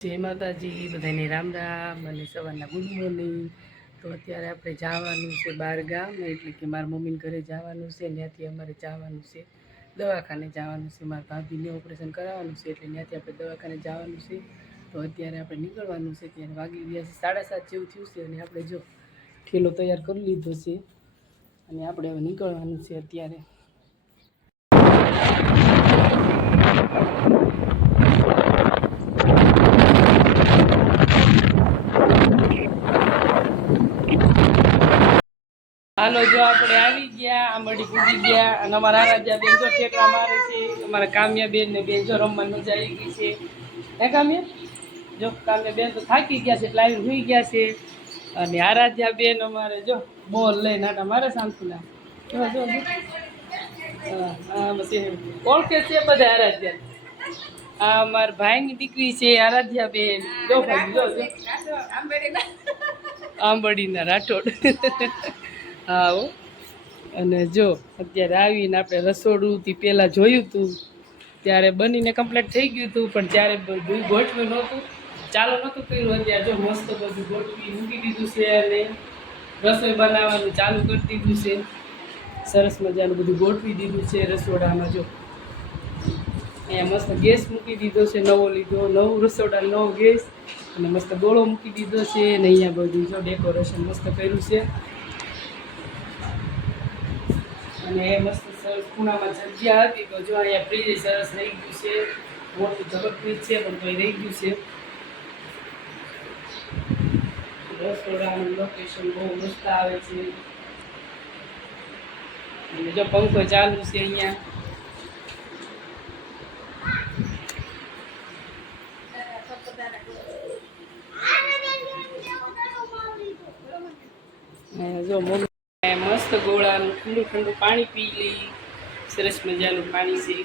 જય માતાજી, બધાને રામ રામ અને સવારના ગુડ મોર્નિંગ. તો અત્યારે આપણે જવાનું છે બહાર ગામ, એટલે કે મારા મમ્મીને ઘરે જવાનું છે. ત્યાંથી અમારે જવાનું છે દવાખાને જવાનું છે. મારા ભાભીને ઓપરેશન કરાવવાનું છે, એટલે ત્યાંથી આપણે દવાખાને જવાનું છે. તો અત્યારે આપણે નીકળવાનું છે. ત્યારે વાગી ગયા છે 7:30 જેવું થયું છે, અને આપણે જો ઠેલો તૈયાર કરી લીધો છે, અને આપણે હવે નીકળવાનું છે અત્યારે. હાલો, જો આપણે આવી ગયા, આંબડી પૂજી ગયા, અને અમારા આરાધ્યા બેન જો ઠેકડા મારે છે. અમારા કામ્યા બેન ને બેન જો રમવાની મજા આવી ગઈ છે. હે કામ્યા? જો કામ્યા બેન તો થાકી ગયા છે, એટલે આવી સુઈ ગયા છે. અને આરાધ્યા બેન અમારે જો બોલ લઈને આટા મારે શાંતિના. જો જો હા બસ ઓળખે છે બધા આરાધ્યા. આ અમારા ભાઈની દીકરી છે આરાધ્યા બેન. જો ભાઈ જો આંબડીના રાઠોડ. હા હો. અને જો અત્યારે આવીને આપણે રસોડુંથી પહેલાં જોયું હતું, ત્યારે બનીને કમ્પ્લીટ થઈ ગયું હતું, પણ ત્યારે બધું ગોઠવ્યું નહોતું, ચાલુ નહોતું કર્યું. અત્યારે જો મસ્ત બધું ગોઠવી મૂકી દીધું છે, અને રસોઈ બનાવવાનું ચાલુ કરી દીધું છે. સરસ મજાનું બધું ગોઠવી દીધું છે રસોડામાં. જો અહીંયા મસ્ત ગેસ મૂકી દીધો છે, નવો લીધો, નવું રસોડા, નવો ગેસ, અને મસ્ત ગોળો મૂકી દીધો છે. અને અહીંયા બધું જો ડેકોરેશન મસ્ત કર્યું છે. અને મસ્ત સરસ ખૂણામાં જગ્યા હતી, તો જો અહીંયા ફ્રીજ સરસ રહી ગયું છે. મોટું જબર ફ્રીજ છે, પણ તો રહી ગયું છે. રસોડાનું લોકેશન બહુ મસ્ત આવે છે. અને જો પંખો ચાલુ છે અહીંયા. જો મમ્મી મસ્ત ગોળાનું ઠંડુ ઠંડુ પાણી પી લઈ. સરસ મજાનું પાણી છે.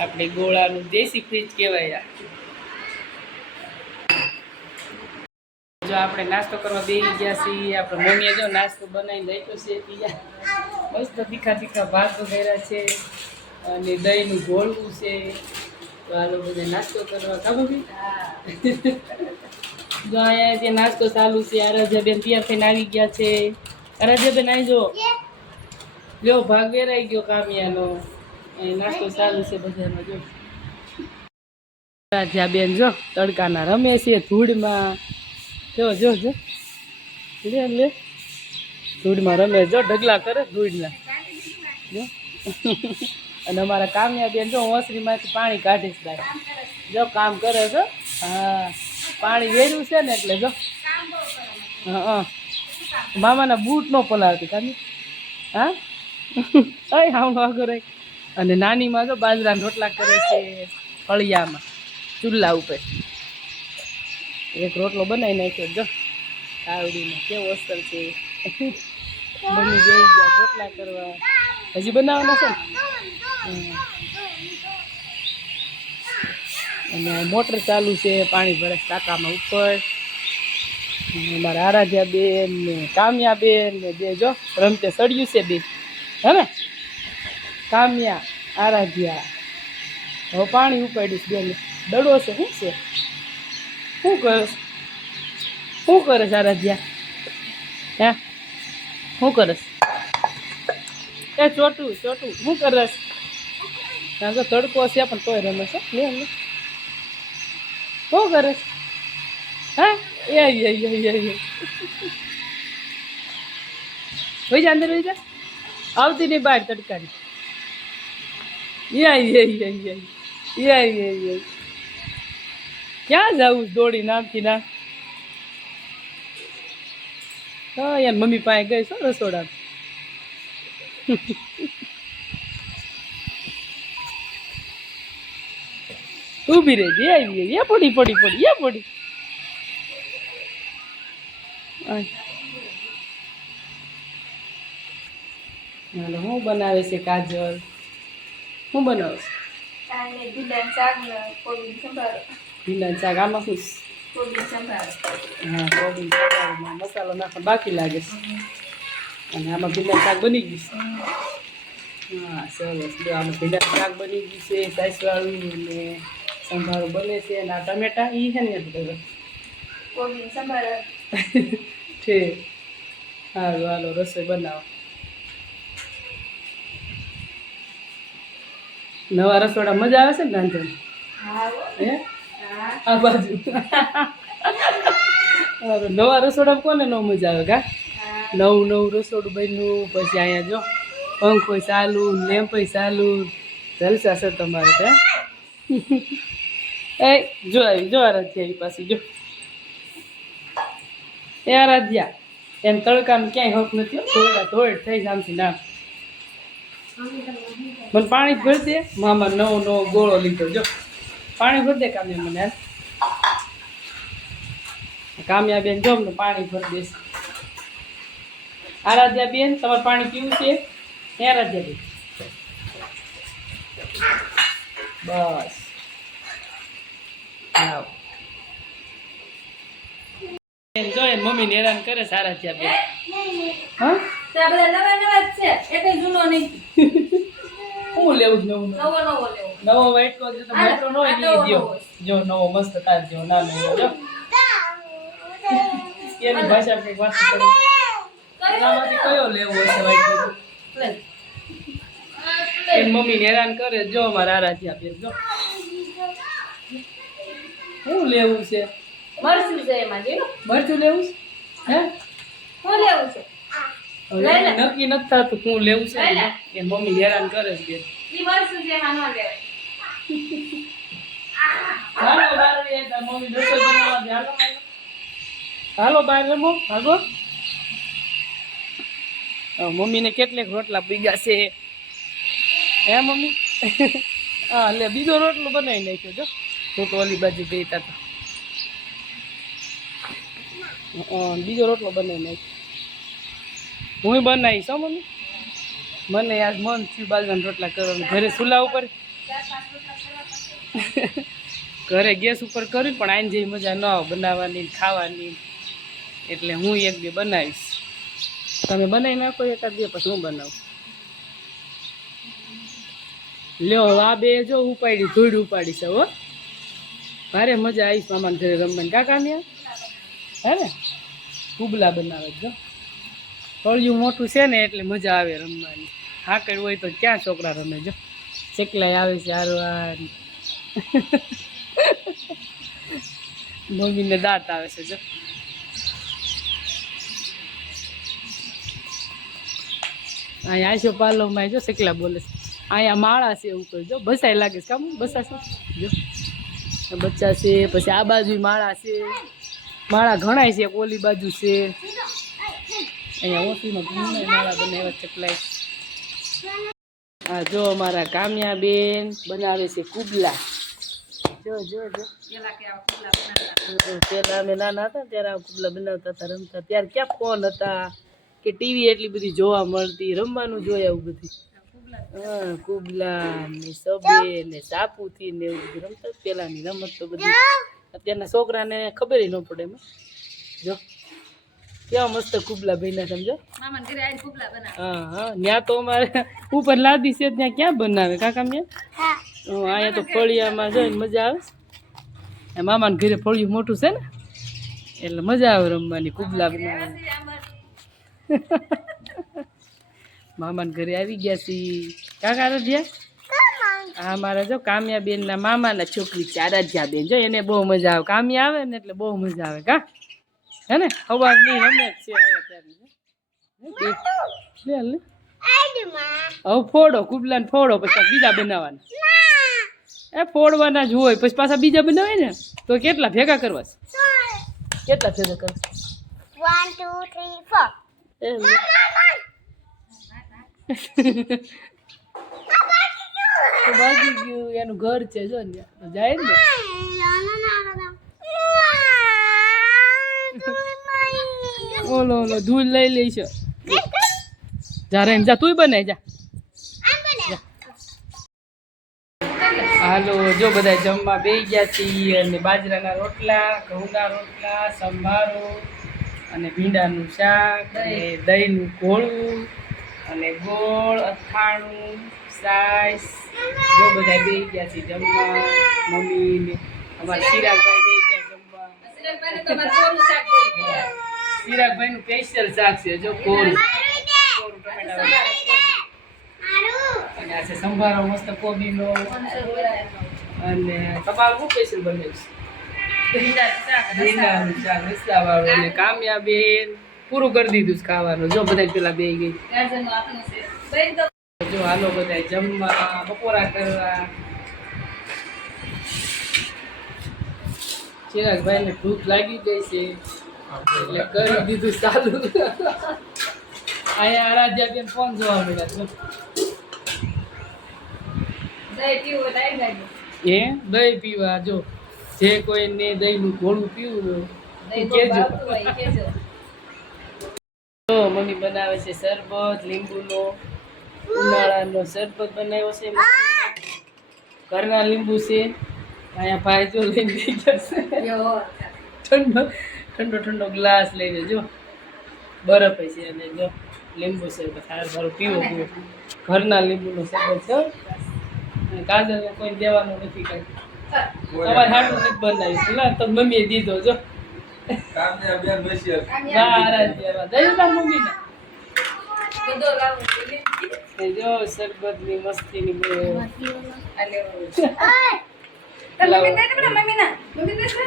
આપણે ગોળાનું દેશી ફ્રીજ કહેવાય. જો આપણે નાસ્તો કરવા બેસી ગયા છીએ. આપણે મમ્મીએ જો નાસ્તો બનાવીને રાખ્યો છે. પીઝા મસ્ત તીખા તીખા ભાત વગેરે છે, અને દહીંનું ઘોળવું છે. તો હાલો બધા નાસ્તો કરવા. ખબર બી જો અહીંયા જે નાસ્તો ચાલુ છે. આરાધ્યાબેન તૈયાર થઈને આવી ગયા છે. આરાધ્યાબેન આવી જો લ્યો, ભાગ વેરાઈ ગયો કામિયાનો. નાસ્તો ચાલુ છે બધાનો. જો આરાધ્યાબેન જો તડકાના રમે છે ધૂળમાં. જો જો જો લે લે ધૂળમાં રમે, જો ઢગલા કરે ધૂળના. જો અને અમારા કામિયા બેન જો ઓસરીમાંથી પાણી કાઢે છે. જો કામ કરે છે. હા, પાણી વેર્યું છે ને એટલે જો. હા, મામાના બૂટ નો પલાવતી કામી. હા અય હાવ આગળ. અને નાનીમાં જો બાજરાના રોટલા કરે છે ફળિયામાં, ચૂલા ઉપર. એક રોટલો બનાવી નાખ્યો. જો આવડીમાં કેવો અસર છે. બની જઈ ગયા રોટલા કરવા. હજી બનાવવાના છે ને. અને મોટર ચાલુ છે, પાણી ભરે ટાંકામાં ઉપર. અમારા આરાધ્યા બેન ને કામ્યા બેન ને બે જો રમતે સળિયું છે બે. હે ને કામ્યા આરાધ્યા હવે પાણી ઉપાડીશ બેન. દડો છે શું છે? શું કરે? શું કરે છે આરાધ્યા? હે શું કરે? એ ચોટું ચોટું શું કરે? ત્યાં તો તડકો છે, પણ તોય રમે છે. લે લે શું કરે? હા એ વહી જા અંદર, વહી જા. આવતી નહીં બહાર તડકાની. ક્યાં જવું દોડી નામથી ના? હા યાર મમ્મી પાસે ગઈ છો રસોડા. ઊભી રહી જઈ આવી. એ પડી પડી પડી એ પડી. હાલો, શું બનાવે છે કાજલ? શું બનાવે છે? ભીંડાનું શાક. આમાં શું? હા, કોબી સંભાળમાં મસાલો નાખવાનો બાકી લાગે છે. અને આમાં ભીંડાનું શાક બની ગયું છે. હા સરસ. આમાં ભીંડાનું શાક બની ગયું છે સાઈસવાળું. અને સંભારો બને છે અને આ ટમેટા ઈ છે ને બધા કોબી સંભાર ઠીક હાલો હાલો રસોઈ બનાવો નવા રસોડા મજા આવે છે ને રાંધવાની હા હે હા આ બાજુ હારું, નવા રસોડા કોને ન મજા આવે કા નવું નવું રસોડું બન્યું પછી અહીંયા જો પંખો ચાલુ લેમ્પ ચાલુ જલસા છે તમારે ત્યાં એ જો આવી જો આરાધ્યા આવી પાછી જો એ આરાધ્યા એમ તડકામાં ક્યાંય હક નથી થોડા થોડ થઈ જામથી નામ મને પાણી ભરી દે મામા નવો નવો ગોળો લીધો જો પાણી ભરી દે કામ્યા મને કામ્યા બેન જો ને પાણી ભરી દેશે આરાધ્યા બેન તમારે પાણી પીવું છે આરાધ્યા બેન બસ આવ બેન જો એ મમ્મીને હેરાન કરે છે આરાધ્યા બેન હા ત્યાં બધા નવા નવા જ છે એકે જૂનો નહીં હું લેવું જ નવું નવો નવો લેવો નવો વાઈટ નો તો મેટ્રો નો ઈ દ્યો જો નવો મસ્ત તાર જેવો ના લેવો જો એની ભાષા કઈક વાત કરો એનામાંથી કયો લેવો છે વાઈટ નો એની મમ્મી હેરાન કરે જો મારા આરાધ્યા બેન જો શું લેવું છે મરચું છે એમાં જીનો મરચું લેવું છે હે શું લેવું છે હવે નક્કી નથી થતું શું લેવું છે એ મમ્મી હેરાન કરે છે બેન ઈ મરચું છે એમાં ન લેવાય હાલો બહાર એ મમ્મી રસોઈ બનાવવા દે હાલો હાલો બહાર રમો ભાગો મમ્મીને કેટલેક રોટલા પીગા છે હે મમ્મી હા લે બીજો રોટલો બનાવી નાખ્યો જો તું તો ઓલી બાજુ ગઈ તા તો બીજો રોટલો બનાવી નાખ્યો હું બનાવીશ હો મમ્મી મને આજ મન થયું બાજરાના રોટલા કરવાનું ઘરે ચૂલા ઉપર ઘરે ગેસ ઉપર કર્યું પણ આઈને જેવી મજા ન આવે બનાવવાની ખાવાની એટલે હું એક બે બનાવીશ તમે બનાવી નાખો એકાદ બે પછી હું બનાવું લ્યો આ બે જો ઉપાડી ધૂળ ઉપાડી છે હો ભારે મજા આવીશ મામાને ઘરે રમવાની કાકા ને હે ને કુબલા બનાવે જો ફળિયું મોટું છે ને એટલે મજા આવે રમવાની હાકડ હોય તો ક્યાં છોકરા રમે જો ચેકલાય આવે છે હારવાર મમ્મીને દાંત આવે છે જો અહીંયા આશો પાર્લરમાં જો ચેકલા બોલે છે અહીંયા માળા છે ઉપર જો બસાય લાગે છે કામ બસા છે જો બચ્ચા છે પછી આ બાજુ માળા છે માળા ઘણાય છે ઓલી બાજુ છે અહીંયા ઓસીમાં ઘણા માળા બનાવ્યા ચકલાય હા જો અમારા કામ્યા બેન બનાવે છે કુબલા જો જો જો પેલા અમે નાના હતા ત્યારે આ કુબલા બનાવતા હતા રમતા ત્યારે ક્યાં ફોન હતા કે ટીવી એટલી બધી જોવા મળતી રમવાનું જોયા એવું બધી હા કુબલા ને સબે ને સાપુથી ને એવું બધું રમતા પેલાની રમત તો બધી અત્યારના છોકરાને ખબર ન પડે એમાં જો કેવા મસ્ત કુબલા બન્યા સમજો હા હા ત્યાં તો અમારે ઉપર લાદી છે ત્યાં ક્યાં બનાવે કાકા મેં અહીંયા તો ફળિયામાં જોઈને મજા આવે મામાને ઘરે ફળિયું મોટું છે ને એટલે મજા આવે રમવાની કુબલા બનાવવાની મામાને ઘરે આવી ગયા છીએ કાકા આરાધ્યા હા મારા જો કામ્યા બેનના મામાના છોકરી છે આરાધ્યા બેન જો એને બહુ મજા આવે કામ્યા આવે ને એટલે બહુ મજા આવે કા હે ને સવાર ની રમે જ છે હવે ફોડો કુબલા ને ફોડો પછી બીજા બનાવવાના એ ફોડવાના જ હોય પછી પાછા બીજા બનાવે ને તો કેટલા ભેગા કરવા છે કેટલા ભેગા કરવા 1 2 3 4 તો બાકી ગયું એનું ઘર છે જો ને જાય ને ઓલો ઓલો ધૂળ લઈ લઈ છે જા રે જા તું બનાય જા હાલો જો બધા જમવા બેસી ગયા છીએ અને બાજરાના રોટલા ઘઉંના રોટલા સંભારો અને ભીંડાનું શાક અને દહીંનું ઘોળું અને ગોળ અથાણું સાસ જો બધા બેસી ગયા છે જમવા. મમ્મી ને અમારા ચિરાગભાઈ બેસી ગયા જમવા. ચિરાગભાઈ નું સ્પેશિયલ શાક છે જો કોરું ટમેટા અને આ છે સંભારો મસ્ત કોબીનો અને તમારું શું સ્પેશિયલ બન્યું છે ભીંડાનું શાક રસ્સાવાળું અને કામ્યાબેન પૂરું કરી દીધું છે ખાવાનું જો બધા પેલા બેસી ગઈ જો હાલો બધા જમવા બપોરા કરવા. ચિરાગભાઈ ને ભૂખ લાગી ગઈ છે એટલે કરી દીધું ચાલુ. અહીંયા આરાધ્યા બેન ફોન જોવા મળ્યા છો એ દહીં પીવા. જો જે કોઈને દહીંનું ઘોળું પીવું કેજો. જો મમ્મી બનાવે છે શરબત લીંબુનો ઉનાળાનો શરબત બનાવ્યો છે ઘરના લીંબુ છે. અહીંયા ભાઈ જો લઈને લઈ જશે ઠંડો ઠંડો ઠંડો ગ્લાસ લઈને જો બરફ છે અને જો લીંબુ શરબત સારું પીવો પીવો ઘરના લીંબુનો શરબત છે. અને કાજલ કોઈ દેવાનું નથી કાંઈ તમારે હાટું નથી બનાવ્યું ના તો મમ્મીએ દીધો જો જો શરબતની મસ્તીની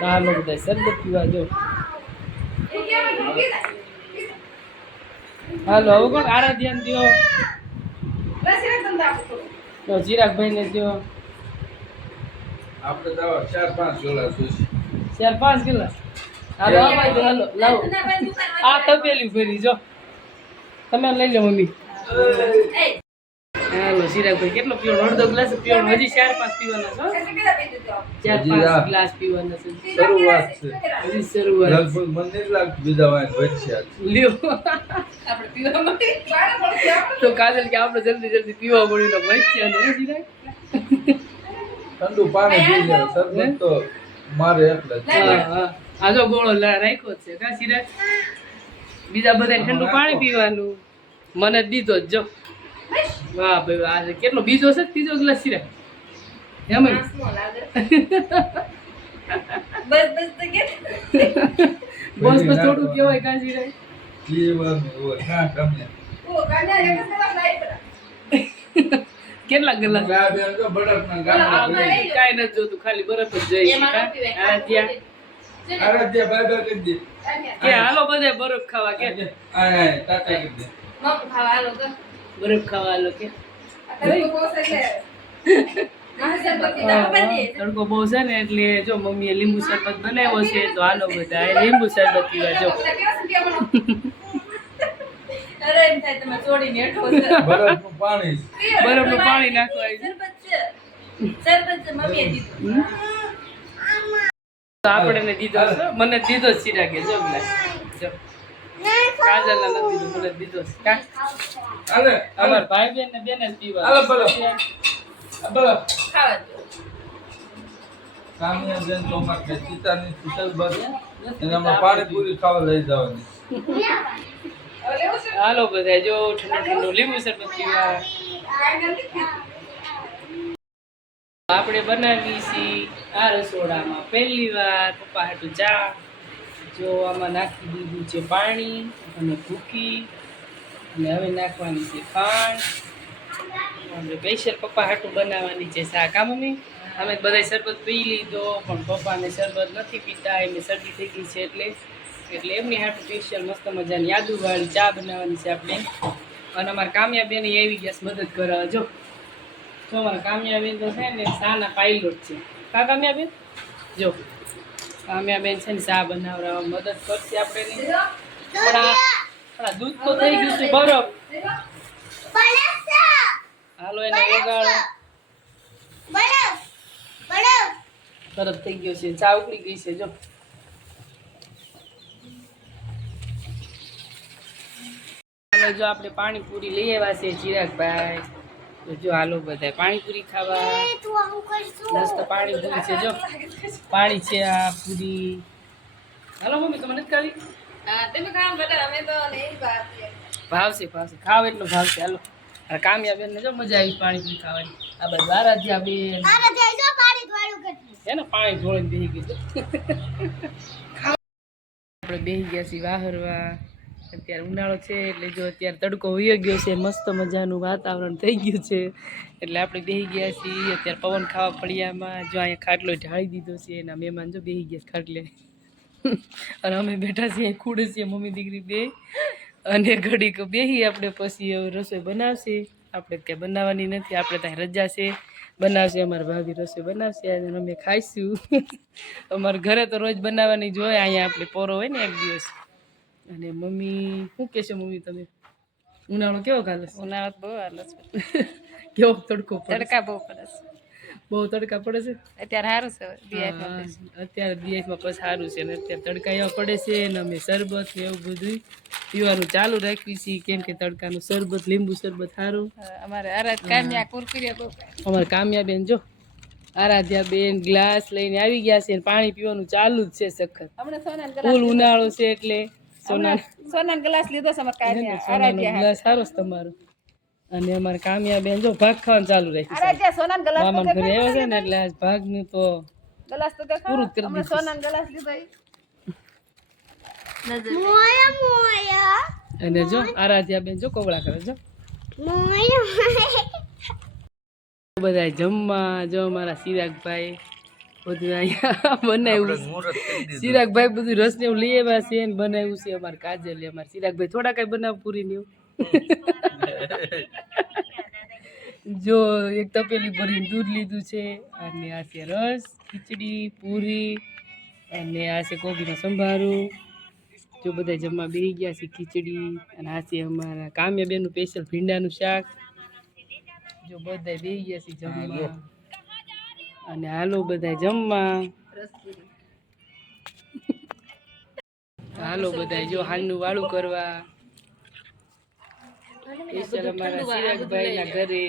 હાલો બધા શરબત પીવા જો. હાલો હવે કોણ આરાધ્યાને દો ચિરાગભાઈ ને દો આપણે તો 4-5 ગલાસ જોઈશે 4-5 ગલાસ. હાલો હાલો લાવો આ તપેલી ભરી જો તમે લઈ લો મમ્મી. હાલો ચિરાગભાઈ કેટલો પીવાનો અડધો ગ્લાસ પીવાનો હજી 4-5 પીવાના છો 4-5 ગ્લાસ પીવાના છે શરૂઆત છે હજી શરૂઆત લગભગ મને નહીં લાગતું બીજા વાન વધશે લ્યો આપણે પીવા માટે તો કાજલ કે આપણે જલ્દી જલ્દી પીવા પડ્યું તો વચ્ચે અને ચિરાગ ઠંડુ પાણી પી લે શરબત તો મારે એટલે જ. હા આ જો ગોળો રાખ્યો છે કા ચિરાગ બીજા બધાને ઠંડુ પાણી પીવાનું મને દીધો જ જો. વાહ ભાઈ આ કેટલો બીજો છે ત્રીજો ગ્લાસ ચિરાગ એમ બસ બસ થોડું કહેવાય કા ચિરાગ જીવન હોય હા તમને કેટલા ગ્લાસ ગાબેન તો બરફના ગામડા કાઈ નથી જોતું ખાલી બરફ જ જોઈએ આરાધ્યા બાય બાય કરી દે કે હાલો બધે બરફ ખાવા કે આય ટાટા કરી દે બરફ ખાવા હાલો કે તડકો બહુ છે ને એટલે જો મમ્મીએ લીંબુ શરબત બનાવ્યો છે તો હાલો બધા લીંબુ શરબત પીવા જો. બરફનું પાણી બરફનું પાણી નાખવા તો આપણે દીધો છે મને દીધો જ ચિરાગે જો ગ્લાસ જો કાજલ ના નથી દીધો મને દીધો છે કા અલે અમાર ભાઈ બેન ને બેન જ પીવા હાલો બોલો બોલો ખાવા સામે બેન તો માર કે સીતાની શરબત એનામાં પાણીપુરી ખાવા લઈ જવાની હાલો બધા જો ઠંડુ ઠંડુ લીંબુ શરબત પીવા. આપણે બનાવી છીએ આ રસોડામાં પહેલી વાર પપ્પા હાટું ચા જો આમાં નાખી દીધું છે પાણી અને ભૂકી અને હવે નાખવાની છે ખાંડ. આપણે સ્પેશિયલ પપ્પા હાટું બનાવવાની છે શાક. આ મમ્મી અમે બધા શરબત પી લીધો પણ પપ્પાને શરબત નથી પીતા એમને શરદી થઈ ગઈ છે એટલે એમની હાટું સ્પેશિયલ મસ્ત મજાની યાદુવાળી ચા બનાવવાની છે આપણે. અને અમારા કામ્યાબેન આવી ગયા મદદ કરવા જો અમારા કામ્યાબેન તો છે ને શાના પાયલોટ છે કા કામ્યાબેન જો કામ્યાબેન છે ને ચા બનાવવા મદદ કરશે આપણે પણ આ દૂધ તો થઈ ગયું છે બરફ હાલો એને ઓગાળો તરફ થઈ ગયો છે ચા ઉકળી ગઈ છે જો જો આપણે પાણીપુરી લઈ આવ્યા છે ચિરાગભાઈ તો જો હાલો બધા પાણીપુરી ખાવા મસ્ત પાણીપુરી છે જો પાણી છે આ પૂરી હાલો મમ્મી તમે નથી ખાવી તમે ખાવા બધા અમે તો નહીં ભાવશે ખાવ એટલો ભાવશે હાલો આ કામયાબેન ને જો મજા આવી પાણીપુરી ખાવાની. આ બાજુ આરાધ્યાબેન આરે જાય જો પાણી વાળું કેટલું. છે ને પાણી ઢોળીને બેસી ગયું આપણે બેસી ગયા છીએ વાહરવા. અત્યારે ઉનાળો છે એટલે જો અત્યારે તડકો વયો ગયો છે, મસ્ત મજાનું વાતાવરણ થઈ ગયું છે એટલે આપણે બેસી ગયા છીએ અત્યારે પવન ખાવા ફળિયામાં. જો અહીંયા ખાટલો ઢાળી દીધો છે એના મહેમાન જો બેસી ગયા છે ખાટલે અને અમે બેઠા છીએ ખુડે છીએ મમ્મી દીકરી બે અને ઘડીક બેસી આપણે પછી હવે રસોઈ બનાવશે. આપણે ક્યાં બનાવવાની નથી, આપણે ત્યાં રજા છે, બનાવશે અમારા ભાભી રસોઈ બનાવશે અને અમે ખાઈશું. અમારા ઘરે તો રોજ બનાવવાની જ હોય, અહીંયા આપણે પોરો હોય ને એક દિવસ. અને મમ્મી શું કહેશો મમ્મી તમે? ઉનાળો કેવો કાલે? ઉનાળો બહુ હાલે છે. કેવો તડકો પડે? તડકા બહુ પડે છે. બહુ તડકા પડે છે. અત્યારે સારું છે દિયામાં. અત્યારે દિયામાં પછી સારું છે ને અત્યારે તડકા એવા પડે છે ને અમે શરબત ને એવું બધું પીવાનું ચાલુ રાખ્યું છીએ કેમ કે તડકાનું શરબત, લીંબુ શરબત સારું. અમારે આરાધ કામ્યા કુરકુરિયા બહુ ખાય. અમારે કામ્યાબેન જો આરાધ્યાબેન ગ્લાસ લઈને આવી ગયા છે અને પાણી પીવાનું ચાલુ જ છે સખત. હમણાં સોનાનો ફૂલ ઉનાળો છે એટલે સોનાનો ગ્લાસ લીધો છે અમારે કામ્યા સોનાનો આરાધ્યા. ગ્લાસ સારો છે તમારો. અને અમારે કામ્યાબેન જો ભાગ ખાવાનું ચાલુ રાખ્યું છે. આરાધ્યા સોનાનો ગ્લાસ તો મામા ઘરે આવ્યા છે ને એટલે આજ ભાગનું તો ગ્લાસ તો દેખાડો. પૂરું જ કરી હમણાં દીધું. સોનાનો ગ્લાસ લીધો ઈ. મોયા મોયા અને જો આરાધ્યાબેન જો કોગળા કરે જો મોયા બધા જમવા. જો અમારા ચિરાગભાઈ બધું અહીંયા બનાવ્યું છે. ચિરાગભાઈ બધું રસ ને એવું લઈ આવ્યા છે ને બનાવ્યું છે. અમારે કાજલ અમારે ચિરાગભાઈ થોડા કઈ બનાવ પૂરી ને એવું જો એક તપેલી ભરીને દૂધ લીધું છે અને આ છે રસ, ખીચડી, પૂરી અને આ છે કોબીનો સંભારો. જો બધા જમવા બેસી ગયા છે ખીચડી અને આ છે અમારા કામ્યાબેનનું સ્પેશિયલ ભીંડાનું શાક. જો બધા બેસી ગયા છે જમવા અને હાલો બધા જમવા. હાલો બધા જો હાલનું વાળું કરવા સ્પેશિયલ અમારા ચિરાગભાઈના ઘરે.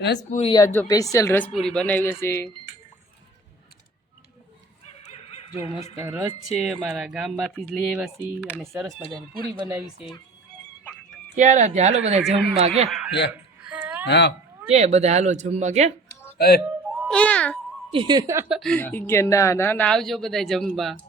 રસપુરી આ જો સ્પેશિયલ રસપુરી બનાવી હશે. જો મસ્ત રસ છે અમારા ગામમાંથી જ લઈ આવ્યા છીએ અને સરસ મજાની પૂરી બનાવી છે. ક્યારે હાલો બધા જમવા કે હા કે બધા હાલો જમવા કે ના કે ના ના ના આવજો બધા જમવા.